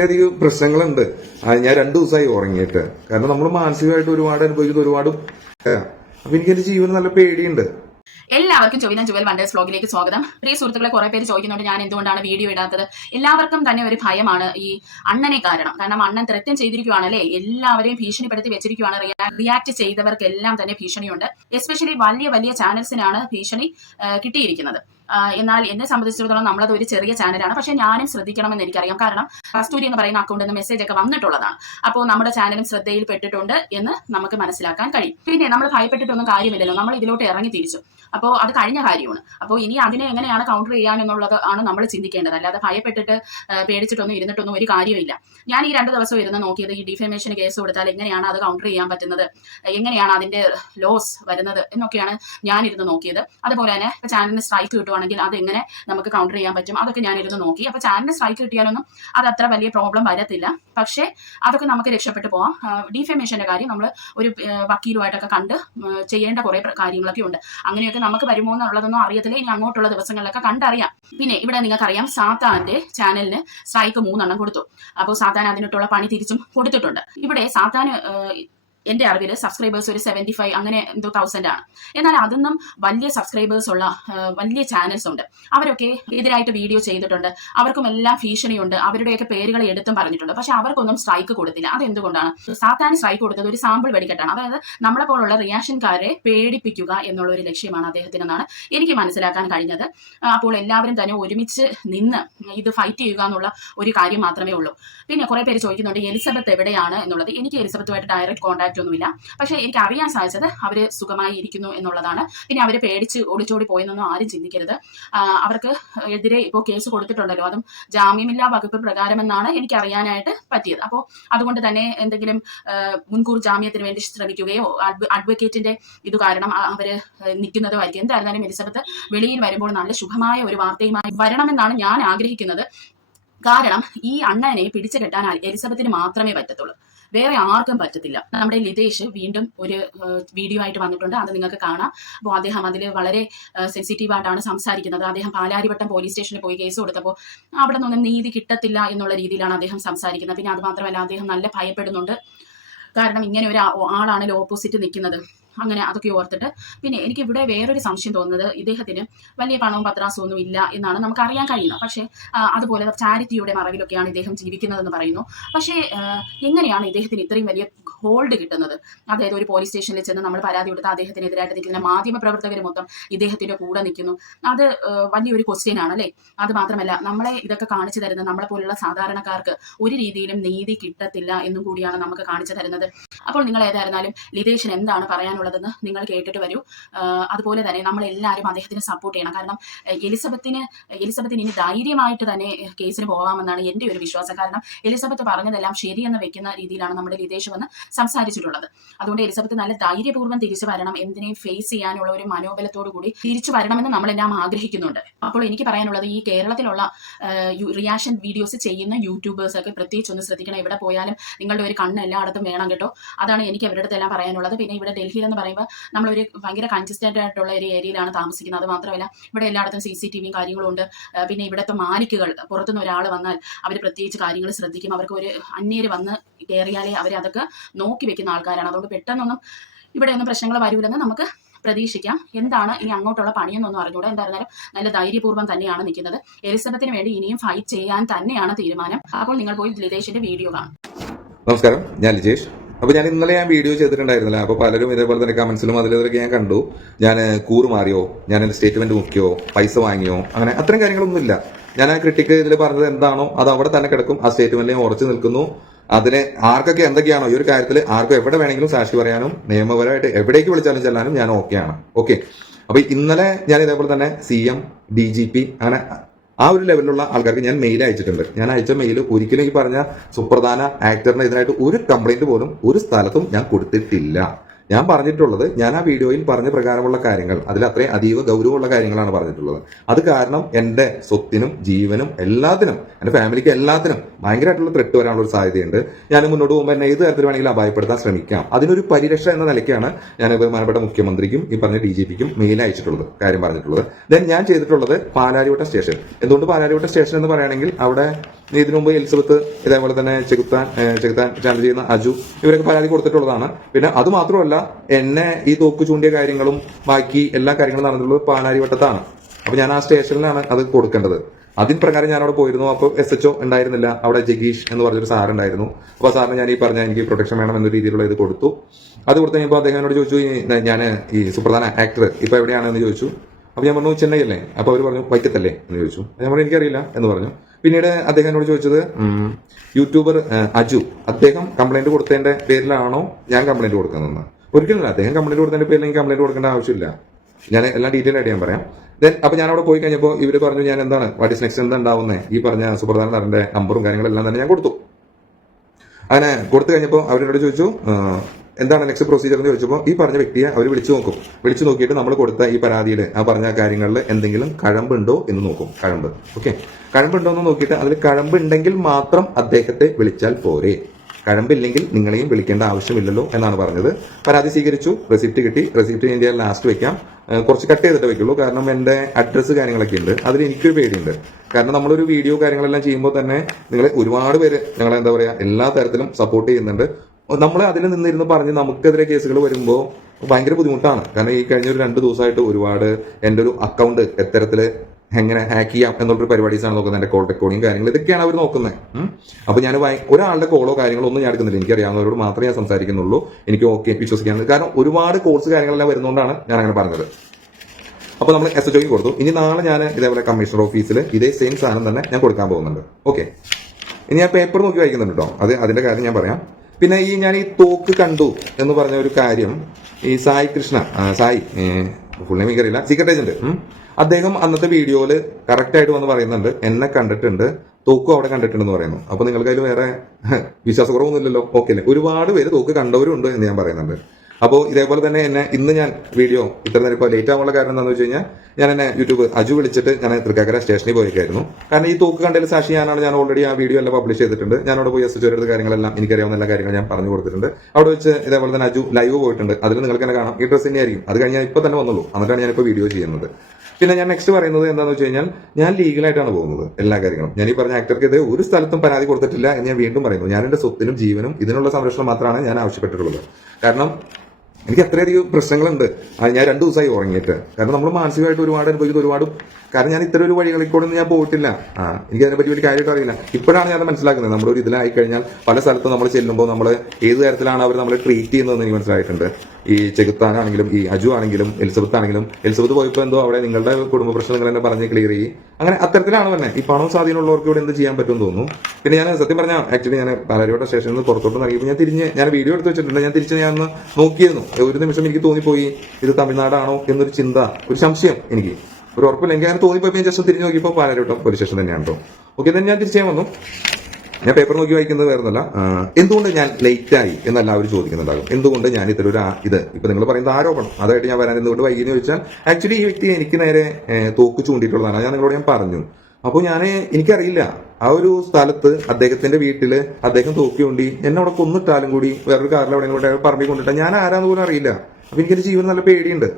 വളരെയധികം പ്രശ്നങ്ങളുണ്ട്. ഞാൻ രണ്ടു ദിവസമായി ഉറങ്ങിയിട്ട്. കാരണം നമ്മൾ മാനസികമായിട്ട് ഒരുപാട് അനുഭവിക്കുന്ന ഒരുപാട് അപ്പൊ എനിക്ക് എന്റെ ജീവിതം നല്ല പേടിയുണ്ട്. എല്ലാവർക്കും ചോദിക്കാൻ ജുവൽ വണ്ടേഴ്സ് വ്ലോഗിലേക്ക് സ്വാഗതം. പ്രിയ സുഹൃത്തുക്കളെ കുറെ പേര് ചോദിക്കുന്നുണ്ട് ഞാൻ എന്തുകൊണ്ടാണ് വീഡിയോ ഇടാത്തത്? എല്ലാവർക്കും തന്നെ ഒരു ഭയമാണ് ഈ അണ്ണനെ കാരണം. കാരണം അണ്ണൻ ത്രറ്റൻ ചെയ്തിരിക്കുവാണല്ലേ? എല്ലാവരെയും ഭീഷണിപ്പെടുത്തി വെച്ചിരിക്കുവാണ്. റിയാക്ട് ചെയ്തവർക്കെല്ലാം തന്നെ ഭീഷണിയുണ്ട്. എസ്പെഷ്യലി വലിയ വലിയ ചാനൽസിനാണ് ഭീഷണി കിട്ടിയിരിക്കുന്നത്. എന്നാൽ എന്നെ സംബന്ധിച്ചിടത്തോളം നമ്മളത് ഒരു ചെറിയ ചാനലാണ്. പക്ഷേ ഞാനും ശ്രദ്ധിക്കണമെന്ന് എനിക്കറിയാം. കാരണം കസ്തൂരി എന്ന് പറയുന്ന അക്കൗണ്ടിൽ നിന്ന് മെസ്സേജ് ഒക്കെ വന്നിട്ടുള്ളതാണ്. അപ്പോൾ നമ്മുടെ ചാനലും ശ്രദ്ധയിൽ പെട്ടിട്ടുണ്ട് എന്ന് നമുക്ക് മനസ്സിലാക്കാൻ കഴിയും. പിന്നെ നമ്മൾ ഭയപ്പെട്ടിട്ടൊന്നും കാര്യമില്ലല്ലോ. നമ്മൾ ഇതിലോട്ട് ഇറങ്ങി തിരിച്ചു. അപ്പോൾ അത് കഴിഞ്ഞ കാര്യമാണ്. അപ്പോൾ ഇനി അതിനെ എങ്ങനെയാണ് കൗണ്ടർ ചെയ്യാനെന്നുള്ളത് ആണ് നമ്മൾ ചിന്തിക്കേണ്ടത്. അല്ലാതെ ഭയപ്പെട്ടിട്ട് പേടിച്ചിട്ടൊന്നും ഇരുന്നിട്ടൊന്നും ഒരു കാര്യമില്ല. ഞാൻ ഈ രണ്ട് ദിവസം ഇരുന്ന് നോക്കിയത് ഈ ഡിഫേമേഷൻ കേസ് കൊടുത്താൽ എങ്ങനെയാണ് അത് കൗണ്ടർ ചെയ്യാൻ പറ്റുന്നത്? എങ്ങനെയാണ് അതിന്റെ ലോസ് വരുന്നത് എന്നൊക്കെയാണ് ഞാൻ ഇരുന്ന് നോക്കിയത്. അതുപോലെ തന്നെ ചാനലിന് സ്ട്രൈക്ക് കിട്ടുവാണെങ്കിൽ അത് അതെങ്ങനെ നമുക്ക് കൗണ്ടർ ചെയ്യാൻ പറ്റും? അതൊക്കെ ഞാനിരുന്ന് നോക്കി. അപ്പൊ ചാനലിന് സ്ട്രൈക്ക് കിട്ടിയാലൊന്നും അത് അത്ര വലിയ പ്രോബ്ലം വരത്തില്ല. പക്ഷേ അതൊക്കെ നമുക്ക് രക്ഷപ്പെട്ടു പോവാം. ഡിഫെമേഷന്റെ കാര്യം നമ്മൾ ഒരു വക്കീലുമായിട്ടൊക്കെ കണ്ട് ചെയ്യേണ്ട കുറെ കാര്യങ്ങളൊക്കെ ഉണ്ട്. അങ്ങനെയൊക്കെ നമുക്ക് വരുമോ എന്നുള്ളതൊന്നും അറിയത്തില്ല. ഇനി അങ്ങോട്ടുള്ള ദിവസങ്ങളിലൊക്കെ കണ്ടറിയാം. പിന്നെ ഇവിടെ നിങ്ങൾക്കറിയാം സാത്താന്റെ ചാനലിന് സ്ട്രൈക്ക് മൂന്നെണ്ണം കൊടുത്തു. അപ്പോൾ സാത്താൻ അതിനോട്ടുള്ള പണി തിരിച്ചും കൊടുത്തിട്ടുണ്ട്. ഇവിടെ സാത്താൻ എന്റെ അറിവിൽ സബ്സ്ക്രൈബേഴ്സ് ഒരു സെവന്റി ഫൈവ് അങ്ങനെ എന്തോ തൗസൻഡ് ആണ്. എന്നാൽ അതൊന്നും വലിയ സബ്സ്ക്രൈബേഴ്സ് ഉള്ള വലിയ ചാനൽസ് ഉണ്ട്. അവരൊക്കെ എതിരായിട്ട് വീഡിയോ ചെയ്തിട്ടുണ്ട്. അവർക്കും എല്ലാം ഭീഷണിയുണ്ട്. അവരുടെയൊക്കെ പേരുകൾ എടുത്തും പറഞ്ഞിട്ടുണ്ട്. പക്ഷെ അവർക്കൊന്നും സ്ട്രൈക്ക് കൊടുത്തില്ല. അതെന്തുകൊണ്ടാണ്? സാത്താൻ സ്ട്രൈക്ക് കൊടുത്തത് ഒരു സാമ്പിൾ വെടിക്കെട്ടാണ്. അതായത് നമ്മളെ പോലുള്ള റിയാക്ഷൻകാരെ പേടിപ്പിക്കുക എന്നുള്ള ഒരു ലക്ഷ്യമാണ് അദ്ദേഹത്തിനെന്നാണ് എനിക്ക് മനസ്സിലാക്കാൻ കഴിഞ്ഞത്. അപ്പോൾ എല്ലാവരും തന്നെ ഒരുമിച്ച് നിന്ന് ഇത് ഫൈറ്റ് ചെയ്യുക എന്നുള്ള ഒരു കാര്യം മാത്രമേ ഉള്ളൂ. പിന്നെ കുറെ പേര് ചോദിക്കുന്നുണ്ട് എലിസബത്ത് എവിടെയാണ്? എന്നുള്ളത്. എനിക്ക് എലിസബത്തുമായിട്ട് ഡയറക്റ്റ് കോൺടാക്ട് ഒന്നുമില്ല പക്ഷേ എനിക്ക് അറിയാൻ സാധിച്ചത് അവർ സുഖമായി ഇരിക്കുന്നു എന്നുള്ളതാണ്. പിന്നെ അവർ പേടിച്ച് ഒളിച്ചോടി പോയെന്നൊന്നും ആരും ചിന്തിക്കരുത്. അവർക്ക് എതിരെ ഇപ്പോൾ കേസ് കൊടുത്തിട്ടുണ്ടല്ലോ. അതും ജാമ്യമില്ലാ വകുപ്പ് പ്രകാരമെന്നാണ് എനിക്ക് അറിയാനായിട്ട് പറ്റിയത്. അപ്പോൾ അതുകൊണ്ട് തന്നെ എന്തെങ്കിലും മുൻകൂർ ജാമ്യത്തിന് വേണ്ടി ശ്രമിക്കുകയോ അഡ്വക്കേറ്റിന്റെ ഇത് കാരണം അവർ നിൽക്കുന്നതോ ആയിരിക്കും എന്തായിരുന്നാലും എലിസബത്ത് വെളിയിൽ വരുമ്പോൾ നല്ല ശുഭമായ ഒരു വാർത്തയുമായി വരണമെന്നാണ് ഞാൻ ആഗ്രഹിക്കുന്നത്. കാരണം ഈ അണ്ണനെ പിടിച്ചു കെട്ടാൻ എലിസബത്തിന് മാത്രമേ പറ്റത്തുള്ളൂ. വേറെ ആർക്കും പറ്റത്തില്ല. നമ്മുടെ ലിതേഷ് വീണ്ടും ഒരു വീഡിയോ ആയിട്ട് വന്നിട്ടുണ്ട്. അത് നിങ്ങൾക്ക് കാണാം. അപ്പോൾ അദ്ദേഹം അതിൽ വളരെ സെൻസിറ്റീവ് ആയിട്ടാണ് സംസാരിക്കുന്നത്. അദ്ദേഹം പാലാരിവട്ടം പോലീസ് സ്റ്റേഷനിൽ പോയി കേസ് കൊടുത്തപ്പോൾ അവിടെ നിന്നൊന്നും നീതി കിട്ടത്തില്ല എന്നുള്ള രീതിയിലാണ് അദ്ദേഹം സംസാരിക്കുന്നത്. പിന്നെ അത് മാത്രമല്ല അദ്ദേഹം നല്ല ഭയപ്പെടുന്നുണ്ട്. കാരണം ഇങ്ങനെ ഒരു ആളാണല്ലോ ഓപ്പോസിറ്റ് നിൽക്കുന്നത് അങ്ങനെ അതൊക്കെ ഓർത്തിട്ട് പിന്നെ എനിക്ക് ഇവിടെ വേറൊരു സംശയം തോന്നുന്നത് ഇദ്ദേഹത്തിന് വലിയ പണവും പത്രാസവും ഒന്നും ഇല്ല എന്നാണ് നമുക്ക് അറിയാൻ കഴിയുന്നത്. പക്ഷേ അതുപോലെ ചാരിറ്റിയുടെ മറവിലൊക്കെയാണ് ഇദ്ദേഹം ജീവിക്കുന്നതെന്ന് പറയുന്നു. പക്ഷേ എങ്ങനെയാണ് ഇദ്ദേഹത്തിന് ഇത്രയും വലിയ ഹോൾഡ് കിട്ടുന്നത്. അതായത് ഒരു പോലീസ് സ്റ്റേഷനിൽ ചെന്ന് നമ്മൾ പരാതി കൊടുത്ത അദ്ദേഹത്തിനെതിരായിട്ട് നിൽക്കുന്ന മാധ്യമ പ്രവർത്തകർ മൊത്തം ഇദ്ദേഹത്തിന്റെ കൂടെ നിൽക്കുന്നു. അത് വലിയൊരു ക്വസ്റ്റ്യൻ ആണ് അല്ലേ? അത് മാത്രമല്ല നമ്മളെ ഇതൊക്കെ കാണിച്ചു തരുന്നത് നമ്മളെ പോലുള്ള സാധാരണക്കാർക്ക് ഒരു രീതിയിലും നീതി കിട്ടത്തില്ല എന്നും കൂടിയാണ് നമുക്ക് കാണിച്ചു തരുന്നത്. അപ്പോൾ നിങ്ങൾ ഏതായിരുന്നാലും ലിതേഷൻ എന്താണ് പറയാനുള്ളതെന്ന് നിങ്ങൾ കേട്ടിട്ട് വരൂ. അതുപോലെ തന്നെ നമ്മൾ എല്ലാവരും അദ്ദേഹത്തിന് സപ്പോർട്ട് ചെയ്യണം. കാരണം എലിസബത്തിന് എലിസബത്തിന് ഇനി ധൈര്യമായിട്ട് തന്നെ കേസിന് പോകാമെന്നാണ് എന്റെ ഒരു വിശ്വാസം. കാരണം എലിസബത്ത് പറഞ്ഞതെല്ലാം ശരിയെന്ന് വെക്കുന്ന രീതിയിലാണ് നമ്മുടെ ലിതേഷ് വന്ന് സംസാരിച്ചിട്ടുള്ളത്. അതുകൊണ്ട് എലിസബത്ത് നല്ല ധൈര്യപൂർവം തിരിച്ചു വരണം. എന്തിനേയും ഫേസ് ചെയ്യാനുള്ള ഒരു മനോബലത്തോടു കൂടി തിരിച്ചു വരണമെന്ന് നമ്മളെല്ലാം ആഗ്രഹിക്കുന്നുണ്ട്. അപ്പോൾ എനിക്ക് പറയാനുള്ളത് ഈ കേരളത്തിലുള്ള റിയാക്ഷൻ വീഡിയോസ് ചെയ്യുന്ന യൂട്യൂബേഴ്സ് ഒക്കെ പ്രത്യേകിച്ച് ഒന്ന് ശ്രദ്ധിക്കണം. എവിടെ പോയാലും നിങ്ങളുടെ ഒരു കണ്ണ് എല്ലായിടത്തും വേണം കേട്ടോ. അതാണ് എനിക്ക് അവരുടെ അടുത്ത് എല്ലാം പറയാനുള്ളത്. പിന്നെ ഇവിടെ ഡൽഹിയിൽ എന്ന് പറയുമ്പോൾ നമ്മളൊരു ഭയങ്കര കൺസിസ്റ്റന്റ് ആയിട്ടുള്ള ഒരു ഏരിയയിലാണ് താമസിക്കുന്നത്. അത് മാത്രമല്ല ഇവിടെ എല്ലായിടത്തും സി സി ടി വിയും കാര്യങ്ങളും ഉണ്ട്. പിന്നെ ഇവിടുത്തെ മാലിക്കുകൾ പുറത്തുനിന്ന് ഒരാൾ വന്നാൽ അവർ പ്രത്യേകിച്ച് കാര്യങ്ങൾ ശ്രദ്ധിക്കും. അവർക്ക് ഒരു അന്യര് വന്ന് കയറിയാലേ അവർ അതൊക്കെ നോക്കി വെക്കുന്ന ആൾക്കാരാണ്. അതുകൊണ്ട് പെട്ടെന്നൊന്നും ഇവിടെ ഒന്നും പ്രശ്നങ്ങൾ വരൂലെന്ന് നമുക്ക് പ്രതീക്ഷിക്കാം. എന്താണ് ഇനി അങ്ങോട്ടുള്ള പണിയെന്നൊന്നും അറിഞ്ഞൂടെ. എന്തായിരുന്നാലും നല്ല ധൈര്യപൂർവം തന്നെയാണ് നിൽക്കുന്നത്. എലിസബത്തിന് വേണ്ടി ഇനിയും ഫൈറ്റ് ചെയ്യാൻ തന്നെയാണ് തീരുമാനം. അപ്പോൾ നിങ്ങൾ പോയി ലിതേഷിന്റെ വീഡിയോ കാണും. നമസ്കാരം. ഞാൻ ലിജേഷ് അപ്പോൾ ഞാൻ ഇന്നലെ ഞാൻ വീഡിയോ ചെയ്തിട്ടുണ്ടായിരുന്നില്ല. അപ്പോൾ പലരും ഇതേപോലെ തന്നെ കമന്റ്സിലും അതിലൊക്കെ ഞാൻ കണ്ടു. ഞാൻ കൂറ് മാറിയോ? ഞാൻ എന്റെ സ്റ്റേറ്റ്മെന്റ് മുക്കിയോ? പൈസ വാങ്ങിയോ? അങ്ങനെ അത്തരം കാര്യങ്ങളൊന്നുമില്ല. ഞാൻ ആ ക്രിട്ടിക്ക് ഇതിൽ പറഞ്ഞത് എന്താണോ അത് അവിടെ തന്നെ കിടക്കും. ആ സ്റ്റേറ്റ്മെന്റിൽ ഉറച്ചു നിൽക്കുന്നു. അതിന് ആർക്കൊക്കെ എന്തൊക്കെയാണോ ഈ ഒരു കാര്യത്തിൽ ആർക്കും എവിടെ വേണമെങ്കിലും സാക്ഷി പറയാനും നിയമപരമായിട്ട് എവിടേക്ക് വിളിച്ചാലും ചെല്ലാനും ഞാൻ ഓക്കെയാണ്. ഓക്കെ. അപ്പൊ ഇന്നലെ ഞാൻ ഇതേപോലെ തന്നെ C M D G P അങ്ങനെ ആ ഒരു ലെവലിലുള്ള ആൾക്കാർക്ക് ഞാൻ മെയിൽ അയച്ചിട്ടുണ്ട്. ഞാൻ അയച്ച മെയിൽ ഒരിക്കലും ഈ പറഞ്ഞ സുപ്രധാന ആക്ടറിന് ഇതിനായിട്ട് ഒരു കംപ്ലൈന്റ് പോലും ഒരു സ്ഥലത്തും ഞാൻ കൊടുത്തിട്ടില്ല. ഞാൻ പറഞ്ഞിട്ടുള്ളത് ഞാൻ ആ വീഡിയോയിൽ പറഞ്ഞ പ്രകാരമുള്ള കാര്യങ്ങൾ അതിൽ അത്രയും അതീവ ഗൗരവമുള്ള കാര്യങ്ങളാണ് പറഞ്ഞിട്ടുള്ളത്. അത് കാരണം എന്റെ സ്വത്തിനും ജീവനും എല്ലാത്തിനും എന്റെ ഫാമിലിക്ക് എല്ലാത്തിനും ഭയങ്കരമായിട്ടുള്ള ത്രെട്ട് വരാനുള്ള ഒരു സാധ്യതയുണ്ട്. ഞാൻ മുന്നോട്ട് പോകുമ്പോൾ എന്നെ ഏത് തരത്തിൽ വേണമെങ്കിലും അപായപ്പെടുത്താൻ ശ്രമിക്കാം. അതിനൊരു പരിരക്ഷ എന്ന നിലയ്ക്കാണ് ഞാൻ ബഹുമാനപ്പെട്ട മുഖ്യമന്ത്രിക്കും ഈ പറഞ്ഞ ഡി ജി പിക്കും മെയിൽ അയച്ചിട്ടുള്ളത് കാര്യം പറഞ്ഞിട്ടുള്ളത്. ദെൻ ഞാൻ ചെയ്തിട്ടുള്ളത് പാലാരിവട്ട സ്റ്റേഷൻ. എന്തുകൊണ്ട് പാലാരിവട്ട സ്റ്റേഷൻ എന്ന് പറയുകയാണെങ്കിൽ അവിടെ ഇതിനു മുമ്പ് എലിസബത്ത് ഇതേപോലെ തന്നെ ചെകുത്താൻ ചെകുത്താൻ ചാനൽ ചെയ്യുന്ന അജു ഇവരൊക്കെ പരാതി കൊടുത്തിട്ടുള്ളതാണ്. പിന്നെ അത് മാത്രമല്ല എന്നെ ഈ തോക്ക് ചൂണ്ടിയ കാര്യങ്ങളും ബാക്കി എല്ലാ കാര്യങ്ങളും നടന്നിട്ടുള്ളത് പാലാരിവട്ടത്താണ് അപ്പൊ ഞാൻ ആ സ്റ്റേഷനിലാണ് അത് കൊടുക്കേണ്ടത്. അതിൻ പ്രകാരം ഞാൻ അവിടെ പോയിരുന്നു. അപ്പോൾ എസ് എച്ച് ഒ ഉണ്ടായിരുന്നില്ല. അവിടെ ജഗീഷ് എന്ന് പറഞ്ഞൊരു സാറുണ്ടായിരുന്നു അപ്പോൾ സാറിന് ഞാൻ ഈ പറഞ്ഞ എനിക്ക് പ്രൊട്ടക്ഷൻ വേണം എന്ന രീതിയിലുള്ള ഇത് കൊടുത്തു. അത് കൊടുത്തു കഴിഞ്ഞപ്പോൾ അദ്ദേഹം എന്നോട് ചോദിച്ചു ഞാൻ ഈ സുപ്രധാന ആക്ടർ ഇപ്പൊ എവിടെയാണെന്ന് ചോദിച്ചു. അപ്പൊ ഞാൻ പറഞ്ഞു ചെന്നൈ അല്ലേ അപ്പൊ അവർ പറഞ്ഞു വൈക്കത്തല്ലേ? എന്ന് ചോദിച്ചു. ഞാൻ പറഞ്ഞു എനിക്കറിയില്ല എന്ന് പറഞ്ഞു. പിന്നീട് അദ്ദേഹം എന്നോട് ചോദിച്ചത് യൂട്യൂബർ അജു അദ്ദേഹം കംപ്ലൈന്റ് കൊടുത്തതിന്റെ പേരിലാണോ ഞാൻ കംപ്ലൈന്റ് കൊടുക്കുന്നതെന്ന്? ഒരിക്കലും അദ്ദേഹം കംപ്ലൈന്റ് കൊടുത്തതിന്റെ പേരിൽ എനിക്ക് കംപ്ലൈന്റ് കൊടുക്കേണ്ട ആവശ്യമില്ല. ഞാൻ എല്ലാം ഡീറ്റെയിൽ ആയിട്ട് ഞാൻ പറയാം. ദെൻ അപ്പോൾ ഞാൻ അവിടെ പോയി കഴിഞ്ഞപ്പോൾ ഇവർ പറഞ്ഞു ഞാൻ എന്താണ്? വാട്ട് ഇസ് നെക്സ്റ്റ് എന്താ ഉണ്ടാവുന്നത് ഈ പറഞ്ഞ സുപ്രധാന നടന്റെ നമ്പറും കാര്യങ്ങളെല്ലാം തന്നെ ഞാൻ കൊടുത്തു. അങ്ങനെ കൊടുത്തു കഴിഞ്ഞപ്പോൾ അവരോട് ചോദിച്ചു എന്താണ് നെക്സ്റ്റ് പ്രൊസീജിയർ എന്ന് ചോദിച്ചപ്പോൾ ഈ പറഞ്ഞ വ്യക്തിയെ അവർ വിളിച്ചു നോക്കും. വിളിച്ചു നോക്കിയിട്ട് നമ്മൾ കൊടുത്ത ഈ പരാതിയിൽ ആ പറഞ്ഞ കാര്യങ്ങളിൽ എന്തെങ്കിലും കഴമ്പുണ്ടോ എന്ന് നോക്കും. കഴമ്പ്. ഓക്കെ കഴമ്പുണ്ടോ എന്ന് നോക്കിയിട്ട് അതിൽ കഴമ്പുണ്ടെങ്കിൽ മാത്രം അദ്ദേഹത്തെ വിളിച്ചാൽ പോരെ. കഴമ്പില്ലെങ്കിൽ നിങ്ങളെയും വിളിക്കേണ്ട ആവശ്യമില്ലല്ലോ എന്നാണ് പറഞ്ഞത്. പരാതി സ്വീകരിച്ചു. റെസിപ്റ്റ് കിട്ടി. റെസിപ്റ്റ് ഇന്ത്യ ലാസ്റ്റ് വെക്കാം. കുറച്ച് കട്ട് ചെയ്തിട്ട് വെക്കുള്ളൂ. കാരണം എന്റെ അഡ്രസ്സ് കാര്യങ്ങളൊക്കെ ഉണ്ട്. അതിൽ എനിക്കൊരു പേടിയുണ്ട്. കാരണം നമ്മളൊരു വീഡിയോ കാര്യങ്ങളെല്ലാം ചെയ്യുമ്പോൾ തന്നെ നിങ്ങൾ ഒരുപാട് പേര് ഞങ്ങളെ എന്താ പറയുക എല്ലാ തരത്തിലും സപ്പോർട്ട് ചെയ്യുന്നുണ്ട്. നമ്മൾ അതിൽ നിന്നിരുന്ന് പറഞ്ഞ് നമുക്കെതിരെ കേസുകൾ വരുമ്പോൾ ഭയങ്കര ബുദ്ധിമുട്ടാണ്. കാരണം ഈ കഴിഞ്ഞ ഒരു രണ്ട് ദിവസമായിട്ട് ഒരുപാട് എന്റെ ഒരു അക്കൗണ്ട് എത്തരത്തിൽ എങ്ങനെ ഹാക്ക് ചെയ്യാം എന്നുള്ളൊരു പരിപാടീസാണ് നോക്കുന്നത് എന്റെ കോൾ റെക്കോർഡിങ് കാര്യങ്ങൾ ഇതൊക്കെയാണ് അവർ നോക്കുന്നത്. അപ്പോൾ അപ്പൊ ഞാൻ ഒരാളുടെ കോളോ കാര്യങ്ങളോ ഒന്നും ഞാൻ എടുക്കുന്നില്ല. എനിക്കറിയാവുന്നവരോട് മാത്രമേ ഞാൻ സംസാരിക്കുന്നുള്ളൂ. എനിക്ക് ഓക്കെ വിശ്വസിക്കാൻ കാരണം ഒരുപാട് കോഴ്സ് കാര്യങ്ങളെല്ലാം വരുന്നതുകൊണ്ടാണ് ഞാൻ അങ്ങനെ പറഞ്ഞത്. അപ്പോൾ നമ്മൾ എസ് എച്ച് കൊടുത്തു. ഇനി നാളെ ഞാൻ ഇതേപോലെ കമ്മീഷണർ ഓഫീസിൽ ഇതേ സെയിം സാധനം തന്നെ ഞാൻ കൊടുക്കാൻ പോകുന്നുണ്ട്. ഓക്കെ ഇനി ഞാൻ പേപ്പർ നോക്കി വായിക്കുന്നുണ്ട് കേട്ടോ അത് അതിന്റെ കാര്യം ഞാൻ പറയാം. പിന്നെ ഈ ഞാൻ ഈ തോക്ക് കണ്ടു എന്ന് പറഞ്ഞ ഒരു കാര്യം ഈ സായി കൃഷ്ണ സായി ഫുൾ നെയിം എനിക്കറിയില്ല. സീക്രട്ട്. അദ്ദേഹം അന്നത്തെ വീഡിയോയിൽ കറക്റ്റ് ആയിട്ട് വന്ന് പറയുന്നുണ്ട് എന്നെ കണ്ടിട്ടുണ്ട് തോക്കും അവിടെ കണ്ടിട്ടുണ്ടെന്ന് പറയുന്നു. അപ്പൊ നിങ്ങൾക്ക് അതിൽ വേറെ വിശ്വാസക്കുറവൊന്നുമില്ലല്ലോ. ഓക്കെ അല്ലേ? ഒരുപാട് പേര് തോക്ക് കണ്ടവരും ഉണ്ട് എന്ന് ഞാൻ പറയുന്നുണ്ട്. അപ്പോൾ ഇതേപോലെ തന്നെ എന്നെ ഇന്ന് ഞാൻ വീഡിയോ ഇത്ര നേരം ഇപ്പോൾ ലേറ്റ് ആവാനുള്ള കാരണം എന്താണെന്ന് വെച്ച് കഴിഞ്ഞാൽ ഞാൻ എന്നെ യൂട്യൂബ് അജു വിളിച്ചിട്ട് ഞാൻ തൃക്കാക്കര സ്റ്റേഷനിൽ പോയിക്കായിരുന്നു കാരണം ഈ തോക്ക് കണ്ടതിൽ സാക്ഷി ഞാനാണ്. ഞാൻ ഓൾറെഡി ആ വീഡിയോ എല്ലാം പബ്ലിഷ് ചെയ്തിട്ടുണ്ട്. ഞാൻ അവിടെ പോയി എസ് എടുത്ത കാര്യങ്ങളെല്ലാം എനിക്കറിയാവുന്ന എല്ലാ കാര്യങ്ങളും ഞാൻ പറഞ്ഞു കൊടുത്തിട്ടുണ്ട്. അവിടെ വെച്ച് ഇതേപോലെ തന്നെ അജു ലൈവ് പോയിട്ടുണ്ട്. അതിൽ നിങ്ങൾക്ക് തന്നെ കാണാം. ഈ ഡ്രസ്സ് തന്നെയായിരിക്കും. അത് കഴിഞ്ഞാൽ ഇപ്പൊ തന്നെ വന്നുള്ളൂ എന്നിട്ടാണ് ഞാനിപ്പോൾ വീഡിയോ ചെയ്യുന്നത്. പിന്നെ ഞാൻ നെക്സ്റ്റ് പറയുന്നത് എന്താണെന്ന് വെച്ച് കഴിഞ്ഞാൽ ഞാൻ ലീഗലായിട്ടാണ് പോകുന്നത് എല്ലാ കാര്യങ്ങളും. ഞാൻ ഈ പറഞ്ഞ ആക്ടർക്ക് ഇത് ഒരു സ്ഥലത്തും പരാതി കൊടുത്തിട്ടില്ല എന്ന് ഞാൻ വീണ്ടും പറയുന്നു. ഞാൻ എന്റെ സ്വത്തിനും ജീവനും ഇതിനുള്ള സംരക്ഷണം മാത്രമാണ് ഞാൻ ആവശ്യപ്പെട്ടിട്ടുള്ളത്. കാരണം എനിക്ക് അത്രയധികം പ്രശ്നങ്ങളുണ്ട്. ഞാൻ രണ്ടു ദിവസമായി ഉറങ്ങിയിട്ട്. കാരണം നമ്മൾ മാനസികമായിട്ട് ഒരുപാട് അനുഭവിച്ചത് ഒരുപാട് കാരണം ഞാൻ ഇത്ര ഒരു വഴികളിൽ കൂടെ ഞാൻ പോയിട്ടില്ല. ആ എനിക്ക് അതിനെപ്പറ്റി വലിയ കാര്യമായിട്ട് അറിയില്ല. ഇപ്പോഴാണ് ഞാൻ മനസ്സിലാക്കുന്നത്. ഒരു ഇതിലായി കഴിഞ്ഞാൽ പല സ്ഥലത്തും നമ്മൾ ചെല്ലുമ്പോൾ നമ്മൾ ഏത് തരത്തിലാണ് അവർ നമ്മളെ ട്രീറ്റ് ചെയ്യുന്നതെന്ന് എനിക്ക് മനസ്സിലായിട്ടുണ്ട്. ഈ ചെകുത്താനാണെങ്കിലും ഈ അജു ആണെങ്കിലും എലിസബത്ത് ആണെങ്കിലും എലിസബത്ത് പോയപ്പോൾ എന്തോ അവിടെ നിങ്ങളുടെ കുടുംബ പ്രശ്നങ്ങൾ എന്നെ പറഞ്ഞ് ക്ലിയർ ചെയ്യും. അങ്ങനെ അത്തരത്തിലാണ് തന്നെ. ഈ പണവും സ്വാധീനമുള്ളവർക്ക് ഇവിടെ എന്ത് ചെയ്യാൻ പറ്റുമെന്ന് തോന്നുന്നു. പിന്നെ ഞാൻ സത്യം പറഞ്ഞാൽ ആക്ച്വലി ഞാൻ പാലാരിവട്ട സ്റ്റേഷനിൽ നിന്ന് പുറത്തോട്ട് ഇറങ്ങിയപ്പോൾ ഞാൻ തിരിഞ്ഞ് ഞാൻ വീഡിയോ എടുത്ത് വെച്ചിട്ടുണ്ട്. ഞാൻ തിരിച്ച് ഞാൻ നോക്കിയിരുന്നു. ഒരു നിമിഷം എനിക്ക് തോന്നിപ്പോയി. ഇത് തമിഴ്നാടാണോ എന്നൊരു ചിന്ത ഒരു സംശയം എനിക്ക്. ഒരു ഉറപ്പില്ല. എനിക്ക് അങ്ങനെ തോന്നിപ്പോയി. ഞാൻ ജസ്റ്റ് തിരിഞ്ഞ് നോക്കിയപ്പോൾ പാലാരിവട്ടം പോലീസ് സ്റ്റേഷൻ തന്നെയാണ് കേട്ടോ ഓക്കെ ഞാൻ തിരിച്ചു വന്നു. ഞാൻ പേപ്പർ നോക്കി വായിക്കുന്നത് വേറൊന്നല്ല. എന്തുകൊണ്ട് ഞാൻ ലേറ്റ് ആയി എന്ന് എല്ലാവരും ചോദിക്കുന്നുണ്ടാകും. എന്തുകൊണ്ട് ഞാൻ ഇത്തരം ഒരു ഇത് ഇപ്പൊ നിങ്ങൾ പറയുന്നത് ആരോപണം. അതായിട്ട് ഞാൻ വരാൻ എന്തുകൊണ്ട് വൈകിയെന്ന് ചോദിച്ചാൽ ആക്ച്വലി ഈ വ്യക്തി എനിക്ക് നേരെ തോക്ക് ചൂണ്ടിയിട്ടുള്ളതാണ്. ഞാൻ നിങ്ങളോട് ഞാൻ പറഞ്ഞു. അപ്പോൾ ഞാൻ എനിക്കറിയില്ല. ആ ഒരു സ്ഥലത്ത് അദ്ദേഹത്തിന്റെ വീട്ടിൽ അദ്ദേഹം തോക്കി കൊണ്ടി എന്നെ അവിടെ കൊന്നിട്ടാലും കൂടി വേറൊരു കാറിൽ അവിടെ കൂടെ പറമ്പിൽ കൊണ്ടിട്ട്. ഞാൻ ആരാന്ന് പോലും അറിയില്ല. അപ്പൊ എനിക്കൊരു ജീവൻ നല്ല പേടിയുണ്ട്.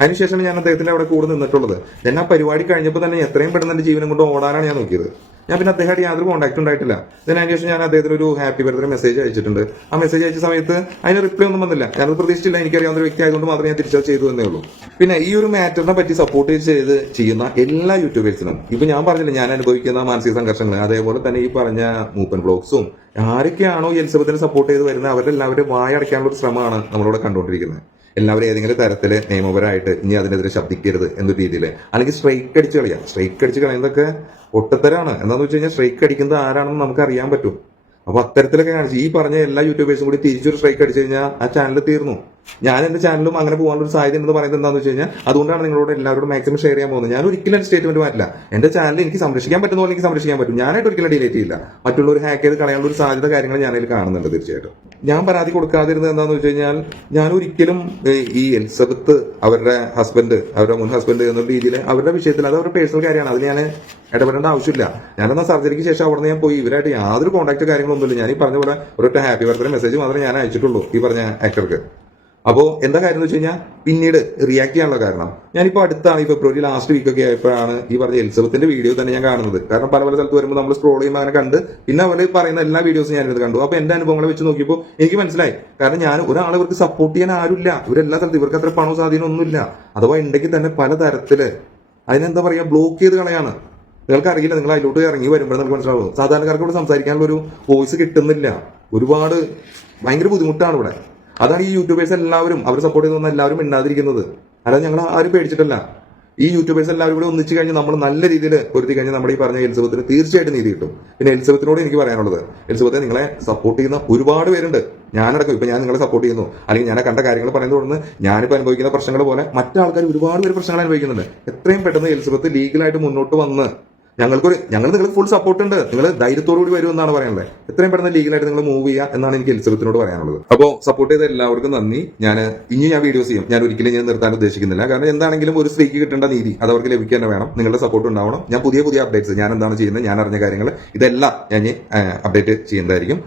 അതിനുശേഷമാണ് ഞാൻ അദ്ദേഹത്തിന്റെ അവിടെ കൂടെ നിന്നിട്ടുള്ളത്. ആ പരിപാടി കഴിഞ്ഞപ്പോൾ തന്നെ എത്രയും പെട്ടെന്ന് എന്റെ ജീവനം കൊണ്ട് ഓടാനാണ് ഞാൻ നോക്കിയത്. ഞാൻ പിന്നെ അദ്ദേഹമായിട്ട് യാതൊരു കോൺടാക്ട് ഉണ്ടായിട്ടില്ല. ഇതിന് അതിന് ശേഷം ഞാൻ അദ്ദേഹത്തിന് ഒരു ഹാപ്പി ബർത്ത്ഡേ മെസ്സേജ് അയച്ചിട്ടുണ്ട്. ആ മെസ്സേജ് അയച്ച സമയത്ത് അതിന് റിപ്ലൈ ഒന്നും വന്നില്ല. ഞാനത് പ്രതീക്ഷിച്ചില്ല. എനിക്കറിയാവുന്ന ഒരു വ്യക്തി ആയതുകൊണ്ട് മാത്രമേ ഞാൻ തിരിച്ചത് ചെയ്തു എന്നേ ഉള്ളൂ. പിന്നെ ഈ ഒരു മാറ്ററിനെ പറ്റി സപ്പോർട്ട് ചെയ്ത് ചെയ്യുന്ന എല്ലാ യൂട്യൂബേഴ്സിനും ഇപ്പൊ ഞാൻ പറഞ്ഞില്ല ഞാൻ അനുഭവിക്കുന്ന മാനസിക സംഘർഷങ്ങൾ അതേപോലെ തന്നെ ഈ പറഞ്ഞ മൂപ്പൻ ബ്ലോഗ്സും ആരൊക്കെയാണോ എലിസബത്തിനെ സപ്പോർട്ട് ചെയ്ത് വരുന്നത്? അവരെല്ലാവരും വായ അടയ്ക്കാനുള്ള ഒരു ശ്രമമാണ് നമ്മളിവിടെ കണ്ടുകൊണ്ടിരിക്കുന്നത്. എല്ലാവരും ഏതെങ്കിലും തരത്തിൽ നിയമപരമായിട്ട് ഇനി അതിനെതിരെ ശബ്ദിക്കരുത് എന്നൊരു രീതിയിൽ അല്ലെങ്കിൽ സ്ട്രൈക്ക് അടിച്ച് കളയാം. സ്ട്രൈക്ക് അടിച്ച് കളയുന്നതൊക്കെ ഒട്ടത്തരാണ്. എന്താണെന്ന് വെച്ച് കഴിഞ്ഞാൽ സ്ട്രൈക്ക് അടിക്കുന്നത് ആരാണെന്ന് നമുക്ക് അറിയാൻ പറ്റും. അപ്പൊ അത്തരത്തിലൊക്കെ കാണിച്ചു ഈ പറഞ്ഞ എല്ലാ യൂട്യൂബേഴ്സും കൂടി തിരിച്ചൊരു സ്ട്രൈക്ക് അടിച്ചു കഴിഞ്ഞാൽ ആ ചാനൽ തീർന്നു. ഞാൻ എന്റെ ചാനലും അങ്ങനെ പോകാനുള്ള ഒരു സാധ്യത ഉണ്ടെന്ന് പറയുന്നത് എന്താണെന്ന് വെച്ച് കഴിഞ്ഞാൽ അതുകൊണ്ടാണ് നിങ്ങളോട് എല്ലാവരോടും മാക്സിമം ഷെയർ ചെയ്യാൻ പോകുന്നത്. ഞാൻ ഒരിക്കലും സ്റ്റേറ്റ്മെന്റ് മാറ്റില്ല. എന്റെ ചാനൽ എനിക്ക് സംരക്ഷിക്കാൻ പറ്റുന്ന പോലെ എനിക്ക് സംരക്ഷിക്കാൻ പറ്റും. ഞാനായിട്ട് ഒരിക്കലും ഡിലേറ്റ് ചെയ്യില്ല. മറ്റുള്ളവർ ഹാക്ക് ചെയ്ത് കളയാനുള്ള ഒരു സാധ്യത കാര്യങ്ങൾ ഞാനതിൽ കാണുന്നുണ്ട് തീർച്ചയായിട്ടും. ഞാൻ പരാതി കൊടുക്കാതിരുന്നത് എന്താണെന്ന് വെച്ച് കഴിഞ്ഞാൽ ഞാൻ ഒരിക്കലും ഈ എലിസബത്ത് അവരുടെ ഹസ്ബൻഡ് അവരുടെ മുൻ ഹസ്ബൻഡ് എന്നുള്ള രീതിയിൽ അവരുടെ വിഷയത്തിൽ അത് അവരുടെ പേഴ്സണൽ കാര്യമാണ്. അതിൽ ഞാൻ ഇടപെടേണ്ട ആവശ്യമില്ല. ഞാനെന്നാ സർജറിക്ക് ശേഷം അവിടെ ഞാൻ പോയി ഇവരായിട്ട് യാതൊരു കോൺടാക്ട് കാര്യങ്ങളൊന്നുമില്ല. ഞാൻ ഈ പറഞ്ഞ പോലെ ഒരൊറ്റ ഹാപ്പി ബർത്ത്ഡേ മെസ്സേജ് മാത്രമേ ഞാൻ അയച്ചിട്ടുള്ളൂ ഈ പറഞ്ഞ ആക്ടർക്ക് അപ്പോ എന്താ കാര്യം എന്ന് വെച്ച് കഴിഞ്ഞാൽ പിന്നീട് റിയാക്ട് ചെയ്യാനുള്ള കാരണം. ഞാനിപ്പോ അടുത്താണ് ഈ ഫെബ്രുവരി ലാസ്റ്റ് വീക്ക് ഒക്കെ ആയപ്പോഴാണ് ഈ പറഞ്ഞ എലിസബത്തിന്റെ വീഡിയോ തന്നെ ഞാൻ കാണുന്നത്. കാരണം പല പല സ്ഥലത്ത് വരുമ്പോൾ നമ്മൾ സ്ക്രോൾ ചെയ്യുമ്പോൾ അങ്ങനെ കണ്ട് പിന്നെ അവർ പറയുന്ന എല്ലാ വീഡിയോസും ഞാനിത് കണ്ടു. അപ്പോൾ എന്റെ അനുഭവങ്ങളെ വെച്ച് നോക്കിയപ്പോൾ എനിക്ക് മനസ്സിലായി. കാരണം ഞാൻ ഒരാൾ ഇവർക്ക് സപ്പോർട്ട് ചെയ്യാൻ ആരുമില്ല. ഇവരെല്ലാ സ്ഥലത്തും ഇവർക്ക് അത്ര പണവും സ്വാധീനം ഒന്നുമില്ല. അഥവാ ഉണ്ടെങ്കിൽ തന്നെ പല തരത്തിൽ അതിനെന്താ പറയാ ബ്ലോക്ക് ചെയ്ത് കളയാണ്. നിങ്ങൾക്ക് അറിയില്ല നിങ്ങൾ അതിലോട്ട് ഇറങ്ങി വരുമ്പോൾ നിങ്ങൾക്ക് മനസ്സിലാവും സാധാരണക്കാർക്ക് ഇവിടെ സംസാരിക്കാനുള്ള ഒരു വോയിസ് കിട്ടുന്നില്ല. ഒരുപാട് ഭയങ്കര ബുദ്ധിമുട്ടാണ് ഇവിടെ. അതാണ് ഈ യൂട്യൂബേഴ്സ് എല്ലാവരും അവർ സപ്പോർട്ട് ചെയ്ത് എല്ലാവരും മിണ്ടാതിരിക്കുന്നത്. അല്ലാതെ ഞങ്ങൾ ആരും പേടിച്ചിട്ടല്ല. ഈ യൂട്യൂബേഴ്സ് എല്ലാവരും കൂടെ ഒന്നിച്ചു കഴിഞ്ഞ് നമ്മൾ നല്ല രീതിയിൽ പൊരുത്തി കഴിഞ്ഞാൽ നമ്മുടെ ഈ പറഞ്ഞ എലിസബത്തിന് തീർച്ചയായിട്ടും നീതി കിട്ടും. പിന്നെ എലിസബത്തിനോട് എനിക്ക് പറയാനുള്ളത് എൽസബത്തെ നിങ്ങളെ സപ്പോർട്ട് ചെയ്യുന്ന ഒരുപാട് പേരുണ്ട്. ഞാനടക്കം ഇപ്പൊ ഞാൻ നിങ്ങളെ സപ്പോർട്ട് ചെയ്യുന്നു. അല്ലെങ്കിൽ ഞാൻ കണ്ട കാര്യങ്ങൾ പറയുന്നത് തുടർന്ന് ഞാനിപ്പോൾ അനുഭവിക്കുന്ന പ്രശ്നങ്ങൾ പോലെ മറ്റാൾക്കാർ ഒരുപാട് പേര് പ്രശ്നങ്ങൾ അനുഭവിക്കുന്നുണ്ട്. എത്രയും പെട്ടെന്ന് എലിസബത്ത് ലീഗലായിട്ട് മുന്നോട്ട് വന്ന് ഞങ്ങൾക്കൊരു ഞങ്ങൾ നിങ്ങൾക്ക് ഫുൾ സപ്പോർട്ട് ഉണ്ട്. നിങ്ങൾ ധൈര്യത്തോടുകൂടി വരും എന്നാണ് പറയുന്നത്. എത്രയും പെട്ടെന്ന് ലീഗിലായിട്ട് നിങ്ങൾ മൂവ് ചെയ്യുക എന്നാണ് എനിക്ക് എലിസബത്തിനോട് പറയാനുള്ളത്. അപ്പോൾ സപ്പോർട്ട് ചെയ്ത എല്ലാവർക്കും നന്ദി. ഞാൻ ഇനി ഞാൻ വീഡിയോസ് ചെയ്യും. ഞാൻ ഒരിക്കലും ഞാൻ നിർത്താൻ ഉദ്ദേശിക്കുന്നില്ല. കാരണം എന്താണെങ്കിലും ഒരു സ്ത്രീക്ക് കിട്ടേണ്ട നീതി അത് അവർക്ക് ലഭിക്കാൻ തന്നെ വേണം. നിങ്ങളുടെ സപ്പോർട്ട് ഉണ്ടാവണം. ഞാൻ പുതിയ പുതിയ അപ്ഡേറ്റ്സ് ഞാൻ എന്താണ് ചെയ്യുന്നത്? ഞാൻ അറിഞ്ഞ കാര്യങ്ങൾ ഇതെല്ലാം ഞാൻ അപ്ഡേറ്റ് ചെയ്യുന്നതായിരിക്കും.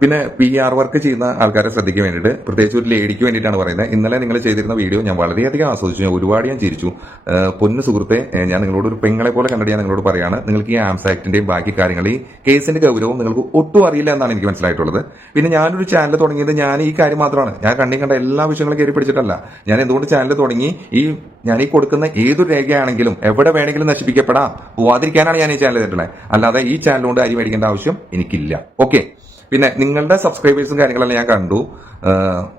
പിന്നെ പി ആർ വർക്ക് ചെയ്യുന്ന ആൾക്കാരെ ശ്രദ്ധിക്കാൻ വേണ്ടിയിട്ട് പ്രത്യേകിച്ച് ഒരു ലേഡിക്ക് വേണ്ടിയിട്ടാണ് പറയുന്നത്. ഇന്നലെ നിങ്ങൾ ചെയ്തിരുന്ന വീഡിയോ ഞാൻ വളരെയധികം ആസ്വദിച്ചു. ഞാൻ ഒരുപാട് ഞാൻ ചിരിച്ചു. പൊന്നു സുഹൃത്തെ ഞാൻ നിങ്ങളോട് ഒരു പെങ്ങളെ പോലെ കണ്ടിട്ട് ഞാൻ നിങ്ങളോട് പറയാണ്. നിങ്ങൾക്ക് ഈ ആംസ് ആക്ടിന്റെയും ബാക്കി കാര്യങ്ങൾ ഈ കേസിന്റെ ഗൗരവം നിങ്ങൾക്ക് ഒട്ടും അറിയില്ല എന്നാണ് എനിക്ക് മനസ്സിലായിട്ടുള്ളത്. പിന്നെ ഞാനൊരു ചാനൽ തുടങ്ങിയത് ഞാൻ ഈ കാര്യം മാത്രമാണ്. ഞാൻ കണ്ണി കണ്ട എല്ലാ വിഷയങ്ങളും കയറി പിടിച്ചിട്ടല്ല. ഞാൻ എന്തുകൊണ്ട് ചാനൽ തുടങ്ങി? ഈ ഞാൻ ഈ കൊടുക്കുന്ന ഏതൊരു രേഖയാണെങ്കിലും എവിടെ വേണമെങ്കിലും നശിപ്പിക്കപ്പെടാം. പോവാതിരിക്കാനാണ് ഞാൻ ഈ ചാനൽ ചെയ്തിട്ടുള്ളത്. അല്ലാതെ ഈ ചാനൽ കൊണ്ട് അരി മേടിക്കേണ്ട ആവശ്യം എനിക്കില്ല. ഓക്കെ പിന്നെ നിങ്ങളുടെ സബ്സ്ക്രൈബേഴ്സും കാര്യങ്ങളെല്ലാം ഞാൻ കണ്ടു.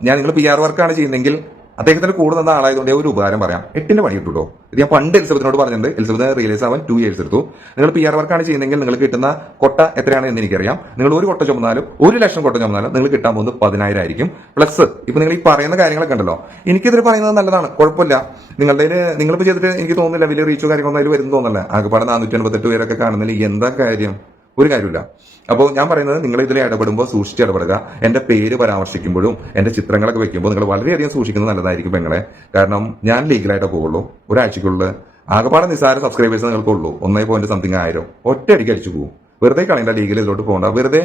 ഞാൻ നിങ്ങൾ പി ആർ വർക്കാണ് ചെയ്യുന്നതെങ്കിൽ അദ്ദേഹത്തിന് കൂടെ നിന്ന ആളായതുകൊണ്ട് ഒരു ഉപകാരം പറയാം. എട്ടിന്റെ പണി കിട്ടുട്ടോ? ഇത് ഞാൻ പണ്ട് എലിസബത്തിനോട് പറഞ്ഞിട്ടുണ്ട്. എലിസബത്ത് റിയലൈസ് ആവാൻ ടു ഇയേഴ്സ് എടുത്തു. നിങ്ങൾ പി ആർ വർക്കാണ് ചെയ്യുന്നതെങ്കിൽ നിങ്ങൾ കിട്ടുന്ന കൊട്ട എത്രയാണ് എന്ന് എനിക്കറിയാം. നിങ്ങൾ ഒരു കൊട്ട ചുമന്നാലും ഒരു ലക്ഷം കൊട്ട ചുമന്നാലും നിങ്ങൾ കിട്ടാൻ പോകുന്നത് പതിനായിരം ആയിരിക്കും. പ്ലസ് ഇപ്പൊ നിങ്ങൾ ഈ പറയുന്ന കാര്യങ്ങളൊക്കെ ഉണ്ടല്ലോ. എനിക്കിതിൽ പറയുന്നത് നല്ലതാണ്. കുഴപ്പമില്ല. നിങ്ങളുടെ നിങ്ങളിപ്പോൾ ചെയ്തിട്ട് എനിക്ക് തോന്നുന്നില്ല വലിയ റീച്ചോ കാര്യങ്ങളൊന്നും അതിൽ വരുന്നു തോന്നുന്നില്ല ആകെപ്പാടെ നാനൂറ്റി അൻപത്തെട്ട് പേരൊക്കെ കാണുന്നില്ല? എന്താ കാര്യം? ഒരു കാര്യമില്ല. അപ്പോൾ ഞാൻ പറയുന്നത് നിങ്ങൾ ഇതിൽ ഇടപെടുമ്പോൾ സൂക്ഷിച്ച് ഇടപെടുക. എന്റെ പേര് പരാമർശിക്കുമ്പോഴും എന്റെ ചിത്രങ്ങളൊക്കെ വെക്കുമ്പോൾ നിങ്ങൾ വളരെയധികം സൂക്ഷിക്കുന്നത് നല്ലതായിരിക്കും പെങ്ങളെ. കാരണം ഞാൻ ലീഗലായിട്ട് പോകുള്ളൂ ഒരാഴ്ചക്കുള്ളിൽ ആകെപ്പാടെ നിസ്സാര സബ്സ്ക്രൈബേഴ്സ് നിങ്ങൾക്കുള്ളൂ ഒന്നേ പോയിന്റ് സംതിങ് ആയിരം. ഒറ്റയടിക്ക് അടിച്ചു പോകും വെറുതെ കളയണ്ട ലീഗൽ ഇതിലോട്ട് പോകണ്ട. വെറുതെ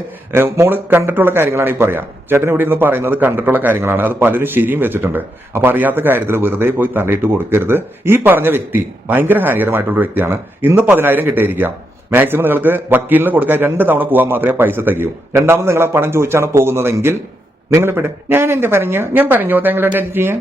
മോൾ കണ്ടിട്ടുള്ള കാര്യങ്ങളാണ് ഈ പറയാം. ചേട്ടൻ ഇവിടെ ഇരുന്ന് പറയുന്നത് കണ്ടിട്ടുള്ള കാര്യങ്ങളാണ്. അത് പലരും ശരിയും വെച്ചിട്ടുണ്ട്. അപ്പൊ അറിയാത്ത കാര്യത്തിൽ വെറുതെ പോയി തലയിട്ട് കൊടുക്കരുത്. ഈ പറഞ്ഞ വ്യക്തി ഭയങ്കര ഹാനികരമായിട്ടുള്ള വ്യക്തിയാണ്. ഇന്ന് പതിനായിരം കിട്ടിയിരിക്കാം. മാക്സിമം നിങ്ങൾക്ക് വക്കീലിന് കൊടുക്കാൻ രണ്ട് തവണ പോകാൻ മാത്രമേ പൈസ തികയൂ. രണ്ടാമത് നിങ്ങൾ പണം ചോദിച്ചാണ് പോകുന്നതെങ്കിൽ നിങ്ങൾ ഇവിടെ ഞാൻ എന്ത് പറഞ്ഞു? ഞാൻ പറഞ്ഞു അടുത്ത് ചെയ്യാൻ?